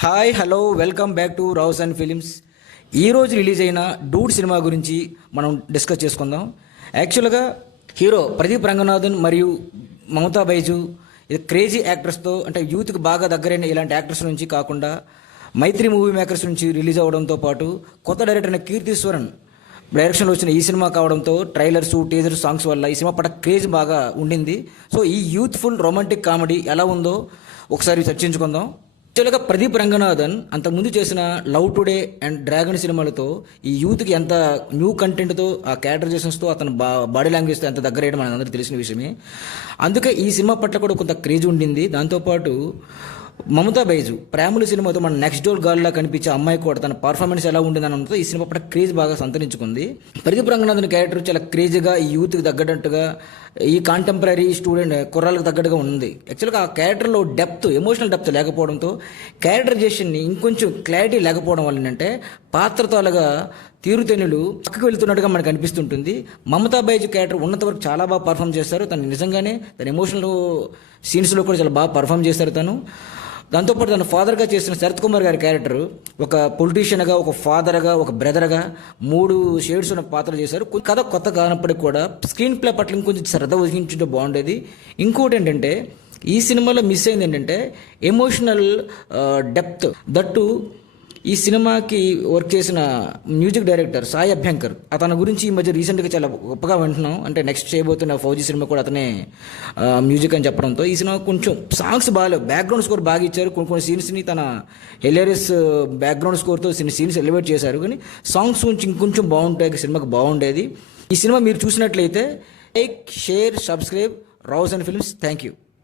Hi hello welcome back to Rao's and films. ఈరోజు release అయిన Dude cinema గురించి మనం డిస్కస్ చేసుకుందాం. యాక్చువల్గా హీరో ప్రదీప్ రంగనాథన్ మరియు మమతా బైజు ఇది క్రేజీ యాక్టర్స్తో, అంటే యూత్కి బాగా దగ్గరైన ఇలాంటి యాక్టర్స్ నుంచి కాకుండా మైత్రి మూవీ మేకర్స్ నుంచి రిలీజ్ అవడంతో పాటు కొత్త డైరెక్టర్ అయిన కీర్తిశ్వరన్ డైరెక్షన్లో వచ్చిన ఈ సినిమా కావడంతో ట్రైలర్స్, టీజర్ సాంగ్స్ వల్ల ఈ సినిమా పట్ల క్రేజ్ బాగా ఉండింది. సో ఈ యూత్ఫుల్ రొమాంటిక్ కామెడీ ఎలా ఉందో ఒకసారి చర్చించుకుందాం. యాక్చువల్గా ప్రదీప్ రంగనాథన్ అంతకుముందు చేసిన లవ్ టుడే అండ్ డ్రాగన్ సినిమాలతో ఈ యూత్కి ఎంత న్యూ కంటెంట్తో, ఆ క్యారెక్టరైజేషన్స్తో, అతను బాడీ లాంగ్వేజ్తో ఎంత దగ్గర అయ్యడం మనకు అందరికీ తెలిసిన విషయమే. అందుకే ఈ సినిమా పట్ల కూడా కొంత క్రేజ్ ఉండింది. దాంతోపాటు మమతా బైజు ప్రేమలు సినిమాతో మన నెక్స్ట్ డోర్ గాల్లా కనిపించే అమ్మాయి కూడా తన పర్ఫార్మెన్స్ ఎలా ఉండిందనంతో ఈ సినిమా పట్ల క్రేజ్ బాగా సంతరించుకుంది. ప్రదీప్ రంగనాథన్ క్యారెక్టర్ చాలా క్రేజీగా, ఈ యూత్కి తగ్గట్టుగా, ఈ కాంటెంపరీ స్టూడెంట్ కుర్రాలకు తగ్గట్టుగా ఉంది. యాక్చువల్గా ఆ క్యారెక్టర్లో డెప్త్, ఎమోషనల్ డెప్త్ లేకపోవడంతో, క్యారెక్టరైజేషన్ని ఇంకొంచెం క్లారిటీ లేకపోవడం వల్ల ఏంటంటే పాత్రతో అలాగా తీరుతెన్నులు పక్కకు వెళ్తున్నట్టుగా మనకు అనిపిస్తుంటుంది. మమతా బైజు క్యారెక్టర్ ఉన్నంత వరకు చాలా బాగా పర్ఫామ్ చేస్తారు. తను నిజంగానే తన ఎమోషనల్ సీన్స్లో కూడా చాలా బాగా పర్ఫామ్ చేస్తారు తను. దాంతోపాటు తన ఫాదర్గా చేసిన శరత్ కుమార్ గారి క్యారెక్టర్ ఒక పొలిటీషియన్గా, ఒక ఫాదర్గా, ఒక బ్రదర్గా 3 షేడ్స్ ఉన్న పాత్రలు చేశారు. కథ కొత్త కానప్పటికీ కూడా స్క్రీన్ ప్లే పట్ల ఇంకొంచెం శ్రద్ధ వహించుంటే బాగుండేది. ఇంకోటి ఏంటంటే ఈ సినిమాలో మిస్ అయింది ఏంటంటే ఎమోషనల్ డెప్త్. దట్టు ఈ సినిమాకి వర్క్ చేసిన మ్యూజిక్ డైరెక్టర్ సాయి అభ్యంకర్, అతని గురించి ఈ మధ్య రీసెంట్గా చాలా గొప్పగా వింటున్నాం. అంటే నెక్స్ట్ చేయబోతున్న ఫౌజీ సినిమా కూడా అతనే మ్యూజిక్ అని చెప్పడంతో ఈ సినిమా కొంచెం సాంగ్స్ బాగాలేవు, బ్యాక్గ్రౌండ్ స్కోర్ బాగా ఇచ్చారు. కొన్ని సీన్స్ని తన హిలేరియస్ బ్యాక్గ్రౌండ్ స్కోర్తో సీన్స్ ఎలివేట్ చేశారు. కానీ సాంగ్స్ ఇంకొంచెం బాగుంటాయి, సినిమాకి బాగుండేది. ఈ సినిమా మీరు చూసినట్లయితే like, share, subscribe Rao's and films. Thank you.